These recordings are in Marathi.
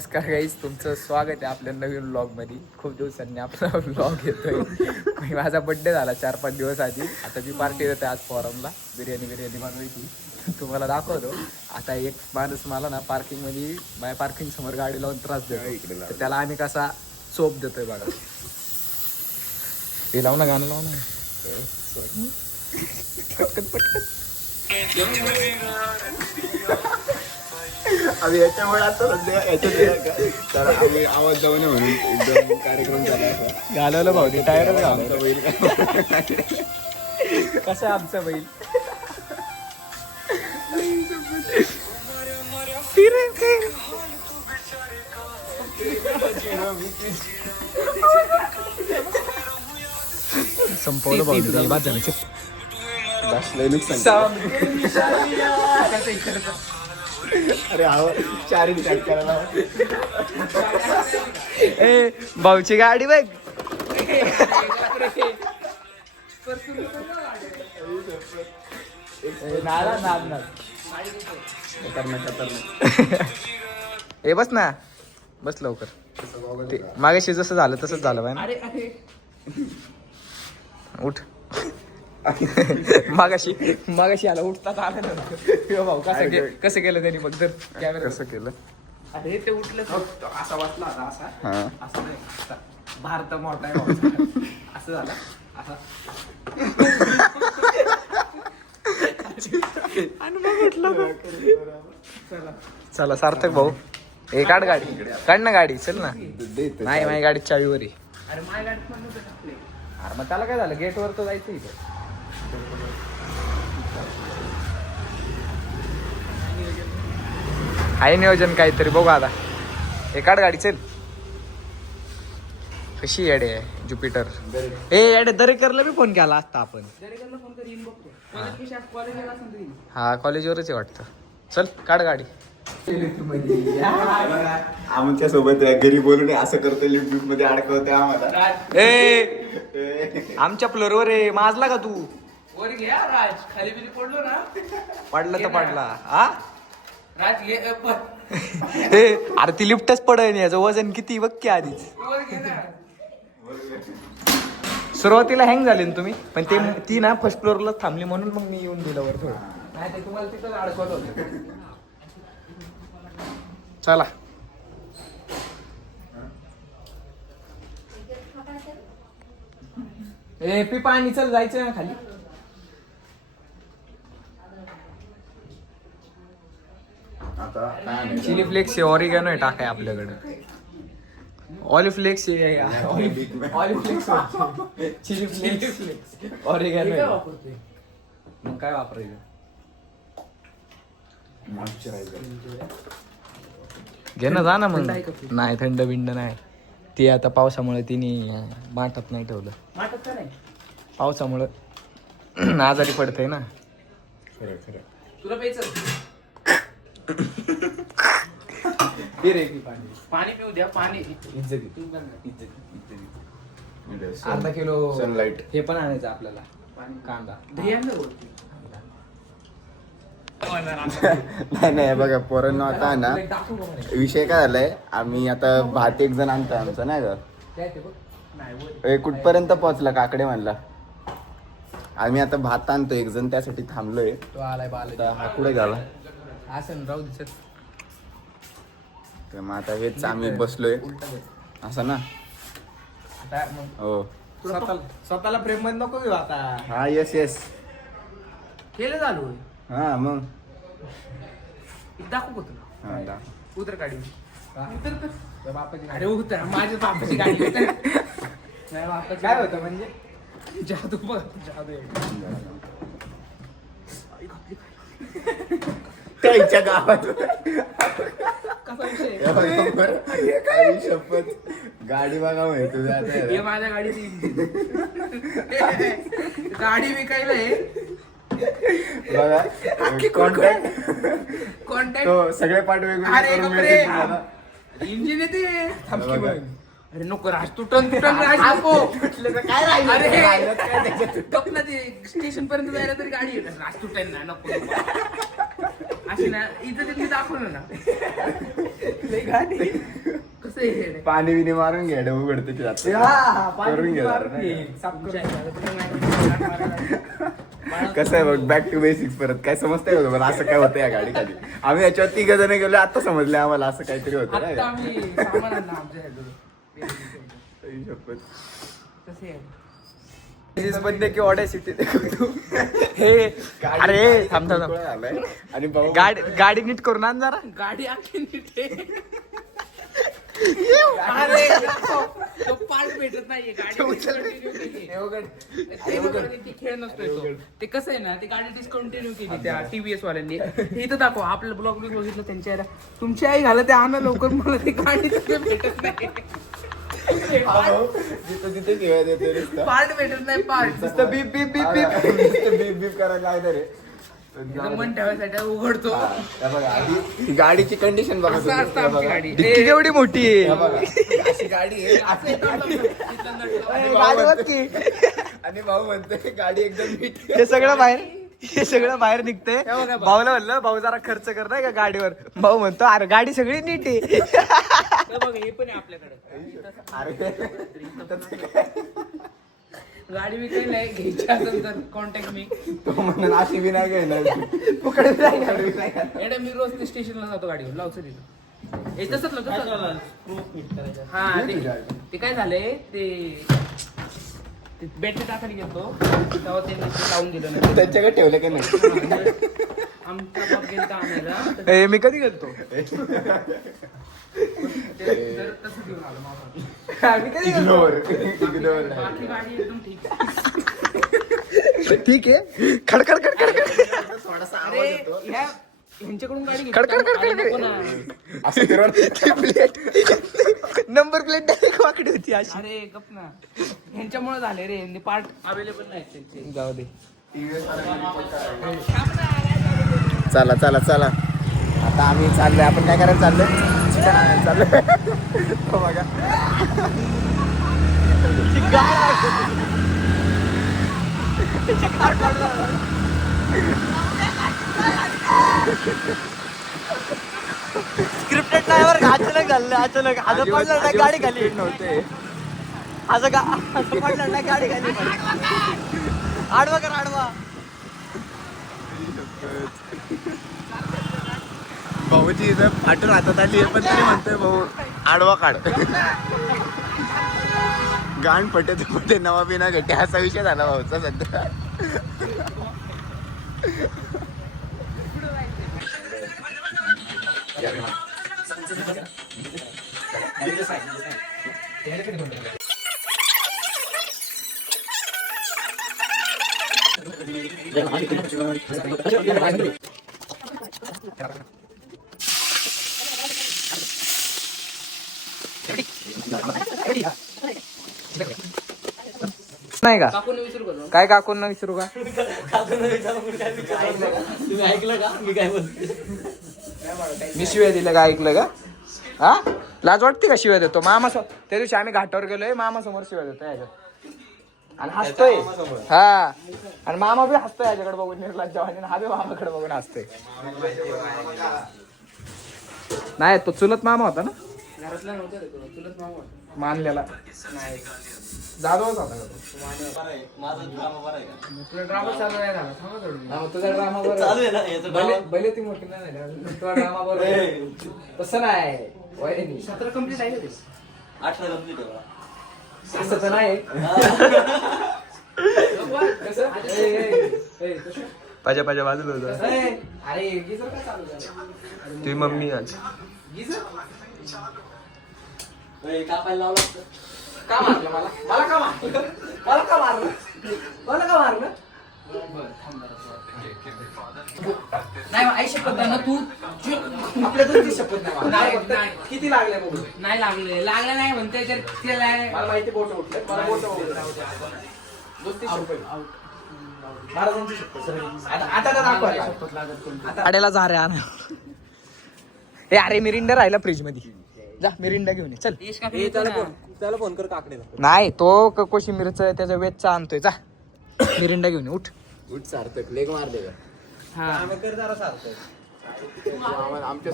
नमस्कार गाईज, तुमचं स्वागत आहे आपल्या नवीन व्लॉगमध्ये. खूप दिवसांनी आपला व्लॉग येतोय. माझा बड्डे झाला 4-5 दिवस आधी. आता मी पार्टी देते आज फॉरमला. बिर्याणी बनवायची तुम्हाला दाखवतो. आता एक माणूस मला ना पार्किंगमध्ये माझ्या पार्किंग समोर गाडी लावून त्रास देतो, तर त्याला आम्ही कसा सोप देतोय बघा. हे लाव ना, गाणं लाव ना. आम्ही याच्यामुळे आता सध्या याच्यात तर आम्ही आवाज जाऊ नये म्हणून एकदम कार्यक्रम झाला असा घालवलं भाऊ, टायरच आमचा बैल कसं आमचा बैल. संपवलं भाऊ, तुझा बाद झालं. बसलंय नुकसान. अरे आवाज चारी स्टार्ट करायला ए भाऊची गाडी बघ. ए बस ना, बस लवकर. ते मागाशी जसं झालं तसंच झालं बाय ना. उठ. मागाशी आला, उठतात आला ना भाऊ. कसं केलं त्यांनी बघ. तर कॅमेरा कसं केलं. अरे ते उठलं असा वाचला होता, असा हा असं नाही, असा. भारत मोठा आहे भाऊ. असं झालं असा. आणि मग उठलं. चला सार्थक भाऊ, हे काढ गाडी, काढ ना गाडी, चल ना. नाही माझी गाडी चावीवर आहे. अरे माझ्या गाडीत पण नव्हतं टाकले. अरे मग त्याला काय झालं, गेटवर तर जायचं इथं. आहे नियोजन काहीतरी, बघू आता. हे काढ गाडी, चल. कशी येडे आहे ज्युपिटर. ए येडे, दरेकरला बी फोन केला असता आपण. हा कॉलेजवरच आहे वाटतं. चल काढ गाडी. आमच्या सोबत घरी बोलून असं करतो, लिफ्ट मध्ये अडकवते आम्हाला. ए आमच्या फ्लोअरवर आहे, माजला का तू. वर घ्या राज, खाली बिली पडलो ना. पडला तर पडला. हा राज घे ए अरे ती लिफ्टच पडेल. याचं वजन किती बघ की आधीच. वर घे ना. सुरुवातीला हँग झाले ना तुम्ही, पण ते ती ना फर्स्ट फ्लोअरला थांबली म्हणून मग मी येऊन दिलं वर थोडं. नाही ते तुम्हाला तिथं अडकवलं होतं. चला ए पी पाणी, चल जायचं ना खाली. आता काय चिली फ्लेक्स आहे, ऑरिगॅनो आहे टाकाय आपल्याकडे. ऑलिव्ह फ्लेक्स आहे, olive flakes, chili flakes, oregano आहे. मग काय वापरायचं. मॉइश्चरायझर घे ना, जा ना मग. नाही थंड बिंड नाही. ती आता पावसामुळे तिने माठात नाही ठेवलं. माटत का नाही पावसामुळं आजारी पडतंय ना. खरं खरं. तुला प्यायचं पाणी पिऊ द्या. पाणी अर्धा किलो सनलाइट. हे पण आणायचं आपल्याला, कांदा. दही आणलं वरती. नाही बघा पोरांनो, आता ना विषय काय झालाय, आम्ही आता भात एक जण आणतोय आमचा, नाही का. कुठपर्यंत पोहोचला काकडे म्हणला. आम्ही आता भात आणतो एक जण, त्यासाठी थांबलोय. तो आलाय बाल. आता हा कुठे झाला. असं राहू दे. तर मग आता हेच आम्ही बसलोय असं ना. हो स्वतःला प्रेम मध्ये नको घेऊ आता. हा येस केलं चालू हा मग दाखवू का तुला. हा दाखव. उतर गाडी. उतर तर. त्या बापाची अरे उतर, माझ्या बापाची गाडी उतर. माझ्या बापाची काय होतं म्हणजे जादू बघ, जादू आहे. त्याच्या गावात कसा विषय काही शपथ गाडी बघा माहिती हे माझ्या गाडीची गाडी विकायला आहे बघा. कॉन्टॅक्ट. तो सगळे पार्ट अरे वेगवेगळे इंजिन येते. बघा. अरे नको राज तुटन राज नको काय राहिलं? अरे राहिलं तर काय त्याच्यात? गप ना ते स्टेशन पर्यंत जायला तरी गाडी येत राज तुटेल ना नको अशी ना इथं तिथे दाखवलं ना कसं आहे पाणी बिनी मारून घ्या डबू उघडते ते जातं. करून घ्या जरा, नाही का? कसं आहे बघ बॅक टू बेसिक्स परत काय समजतंय का तुम्हाला असं काय होतं या गाडी खाली आम्ही याच्यावर 3 जण गेलो आता समजले आम्हाला असं काहीतरी होतं नाही आता का? आम्ही सामान आणलं आमच्या आई शपथ. कसे आहे This बंदे की ऑडेसिटी देखो तू हे अरे थांब थांब थांब. मोकळं झालंय. आणि भाऊ गाडी नीट करून आण जरा. गाडी आखी नीट आहे. अरे तो पार्ट भेटत नाहीये गाडी डिस्कंटिन्यू केली ते बघा, ते खेळ नसतोय तो ते कसं आहे ना ती गाडी डिस्कंटिन्यू केली त्या TVS वाल्यांनी हे इथं दाखव आपलं ब्लॉग बी बघितलं त्यांच्या याला तुमची आई घाला ते आणा लवकर मला ती गाडी तिथे भेटत नाही हा भाऊ, जिथं तिथे ठेवायला देतोय नुसतं. पार्ट भेटत नाही पार्ट नुसतं बीप बीप बीप बीप नुसतं बीप बीप करायला लागलं रे मन ठेवायसाठी उघडतो हा, हे बघा, आधी ही गाडीची कंडिशन बघा असं तुम्ही. असतं हे आमची बघा. गाडी डिक्की केवढी मोठी हे आहे. बघा, अशी गाडी आहे असं येतं इथलं नटलं. आणि गाडी भाऊ बघ की. म्हणतोय- आणि भाऊ म्हणतोय गाडी एकदम नीट हे सगळं बाहेर निघतंय. हे बघा भाऊ. भाऊला म्हणलं भाऊ जरा खर्च कर नाही का गाडीवर. भाऊ म्हणतो अरे गाडी सगळी नीट आहे. हे बघ हे पण आहे आपल्याकडे अरे गाडी विकायला आहे, घ्यायची असेल तर कॉन्टॅक्ट मी तो म्हणून अशी बी नाही घेणार फुकट नाही का? एवढ्या मी रोज ते स्टेशनला जातो गाडीवर लावचं तिथं हे तसंच ना तसंच हा ते काय झालंय ते बॅटरी टाकायला गेलो तेव्हा त्यांनी ते लावून दिलं नाही त्यांच्याकडे ठेवलं की नाही आमचा बाप गेलता आणायला तर ए, मी कधी गेलतो जर तसं घेऊन आलो मामा. मी कधी गेलतो? इग्नोर बाकी गाडी एकदम ठीक ठीक आहे खडखड खडखड थोडासा अरे ह्या ह्यांच्याकडून गाडी घेतली. खडखड खडखड आणि नको ना. असं फिरवून नंबर प्लेट डायरेक्ट वाकडी होती अशी. अरे गप ना ह्यांच्यामुळे झाले रे पार्ट अवेलेबल नाहीत त्यांचे जाऊ दे. चला चला चला आता आम्ही चाललोय आपण काय करायला चाललोय चिकन आणायला चाललोय हो बघा स्क्रिप्टेड नाही बरं का, अचानक झालं अचानक आता पडलं नाही गाडी खाली नव्हते असं पडलं नाही गाडी खाली आडवा कर आडवा. भाऊची इथं फाटून हातात आली आहे पण तरी म्हणतोय भाऊ आडवा काढ गाण पटे तर पटे नवा बिना घटे असा विषय झाला भाऊचा सध्या नाही का काकून विचारू का काय काकूंना विचारू का तुम्ही ऐकलं का मी काय बोलते मी शिव्या दिल्या का ऐकलं का हा लाज वाटते का शिव्या देतो मामा त्या दिवशी आम्ही घाटावर गेलोय मामा समोर शिव्या देतो याच्यात आणि हसतोय हा आणि मामा बी हसतोय याच्याकडे बघून निर्लज्ज आणि हा बी मामाकडे बघून हसतोय नाही तो चुलत मामा होता ना घरातला नव्हता रे तो, तुलाच मामा होता. मानलेला नाही जाधवच होता का तो? तुला ड्रामा चालू नाही झाला थांबा थोडी. हा, मग तुझा ड्रामा बरोबर भले ती मोठी नाही झाली. तुझा ड्रामा बरोबर तसं नाही वहिनी. 17 कंप्लीट आहे का ते? असं तर नाही कसं? कसं? पाजा पाजा बाजूला होता कसं आहे? अरे गिझर काय चालू झालं? तुझी मम्मी आज गिझर? का मारलं मला? मला का मारलं? मला का मारलं? मला का मारलं? नाही मग आई शपथ आहे ना तू आपल्या दोघींची शपथ नाही मला. नाही, फक्त नाही. किती लागले बघू. नाही लागलं नाही म्हणते तर त्याला मला माहिती बोट उठले मला बोट उठले दोस्ती शपथ महाराजांची शपथ आता का दाखवायला शपथ लागत कोणती. गाड्याला जा रे हे अरे मिरिंडा राहिला फ्रीज मध्ये जा मिरिंडा घेऊन ये चल. यश काका येतो ना. त्याला फोन कर काकडेला. नाही तो कोशिंबीरचं त्याचा वेजचा आणतोय. जा मिरिंडा घेऊन ये, उठ. उठ सार्थक लेग मारले का हा कर जरा सारखं. आमच्या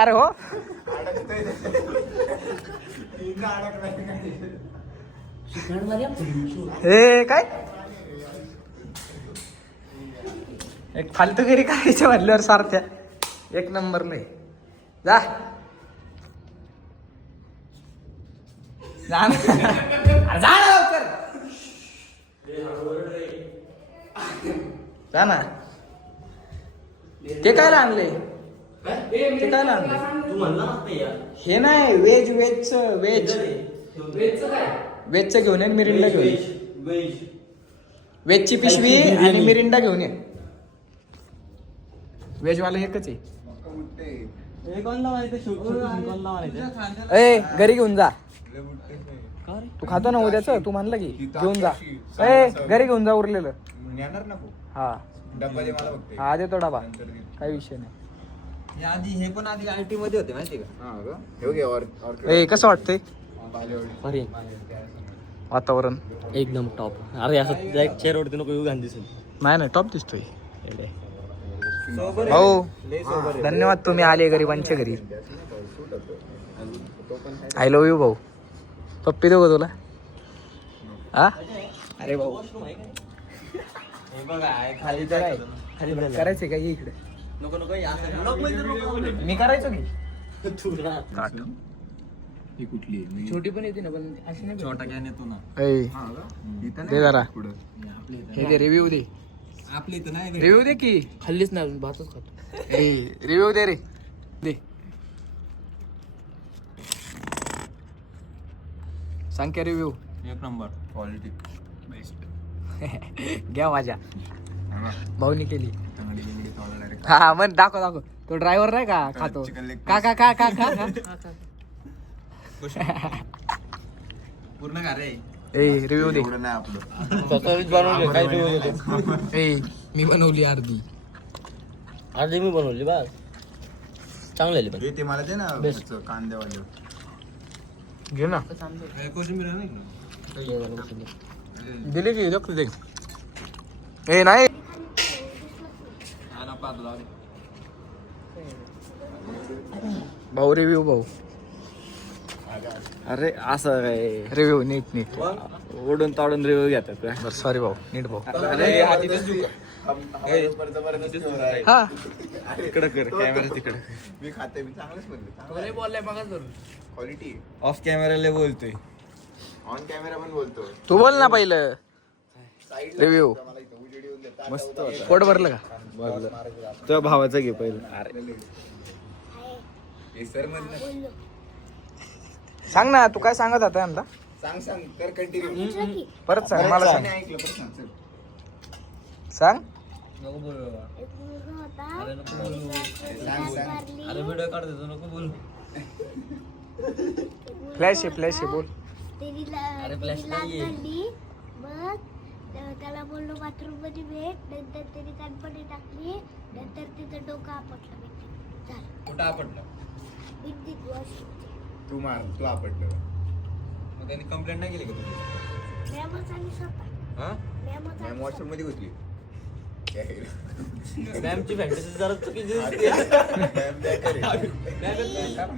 अरे हो हे काय एक फालतूगिरी करायचं म्हणल्यावर सारथ्या एक नंबर नाही. जा जा ना. अरे जा ना लवकर. जा ना. ते काय आणले ते काय आणले हे नाही व्हेज व्हेजचं घेऊन ये आणि मिरिंडा घेऊन ये. व्हेजची पिशवी आणि मिरिंडा घेऊन ये. व्हेजवाला एकच आहे. ए घरी घेऊन जा. तू खातो ना उद्याच तू म्हणलं की घेऊन जा. ए घरी घेऊन जा उरलेलं. हा हा देतो डबा काही विषय नाही. आधी हे पण आधी आयटी मध्ये होते माहिती का? ए कसं वाटतंय वातावरण? एकदम टॉप. अरे असं चेअर वरती नको येऊ घाण दिसेल. नाही नाही टॉप दिसतोय. हो धन्यवाद तुम्ही आले गरिबांच्या घरी. आय लव्ह यू भाऊ. पप्पी देऊ का तुला? हा अरे भाऊ खाली तर आहे. खाली करायचंय का ये इकडे. नको नको मी करायचो की छोटी पण येते ना पण अशी नाही. छोटा कॅन येतो ना. दे जरा हे दे रिव्ह्यू दे. आपल्या इथं नाही रिव्ह्यू दे की. खाल्लीच नाही अजून, भातच खातो. ए रिव्ह्यू दे रे दे. सांग क्या रिव्ह्यू. एक नंबर क्वालिटी. घ्या माझ्या भाऊनी केली. हा मग दाखव दाखव. तो ड्रायव्हर नाही का खातो का का का का का का. पूर्ण का रे? ए रिव्ह्यू दे. एवढं नाही आपलं बनवले काय ए मी बनवली अर्धी. अर्धी मी बनवली बा. चांगली पण ते मला दे ना कांद्यावाले. घे ना कोशिंबीर नाही का? दिली की लक्ष दे. ए नाही भाऊ रिव्ह्यू भाऊ. अरे असं काय रिव्ह्यू नीट नीट. ओढून ताडून रिव्ह्यू घेतात का? बरं सॉरी भाऊ नीट भाऊ. हा तिकडं कर कॅमेरा तिकडं. मी खाते मी चांगलंच बोलले. लय बोललाय मगाच धरून. क्वालिटी ऑफ कॅमेराला बोलतोय. ऑन कॅमेरा पण बोलतो. तू बोल ना पहिलं रिव्ह्यू. मस्त होता. पोट भरलं का? तुझ्या भावाचं घे पहिलं. अरे सांग ना तू काय सांगत होता यांना. सांग सांग कर कंटिन्यू. परत सांग मला सांग. ऐकलं परत सांग चल. सांग. नको बोलू बाबा. अरे अरे व्हिडिओ काढ देतो नको बोलू. फ्लॅश आहे फ्लॅश आहे बोल. अरे फ्लॅश नाहीये. मग त्याला बोललो बाथरूम मध्ये भेट. नंतर त्याने कानपणी टाकली. नंतर तिचं डोकं आपटलं. झालं कुठं आपटलं? भिंतीत वॉशरूम. तू मार तू आपटलं. मग त्यांनी कंप्लेंट नाही केली का तुम्ही? मॅमच आणि स्वतः हा? मॅमच आणि वॉशरूम मध्ये घुसली. मॅमची फॅन्टसी जरा चुकीची दिसते.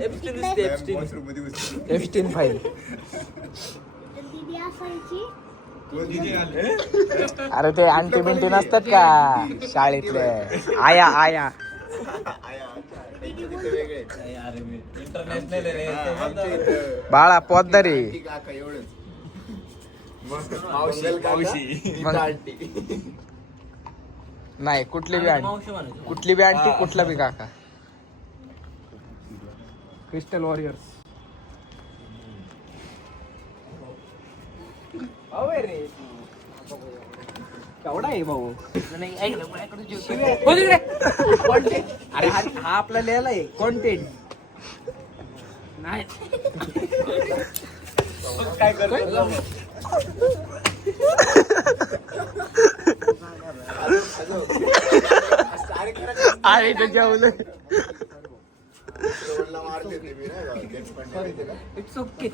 एप्स्टीन दिसते एप्स्टीन. वॉशरूम मध्ये घुसली. एफस्टीन फाईल. तर दिदी असायची. अरे ते आंटी बिंटी नसतात का शाळेतले. आया आया इंटरनॅशनल रे. बाळा पोद्दारे. काका एवढंच. मग नाही कुठली बी आंटी कुठली बी आंटी कुठला बी काका. Crystal warriors. केवढा आहे भाऊ. नाही ऐकलं माझ्याकडे जेवतो. हो तिकडे. कॉन्टेंट. अरे हा आपला लिहायला आहे कॉन्टेंट. नाही काय करतो. अरे ते जेवलं. It's okay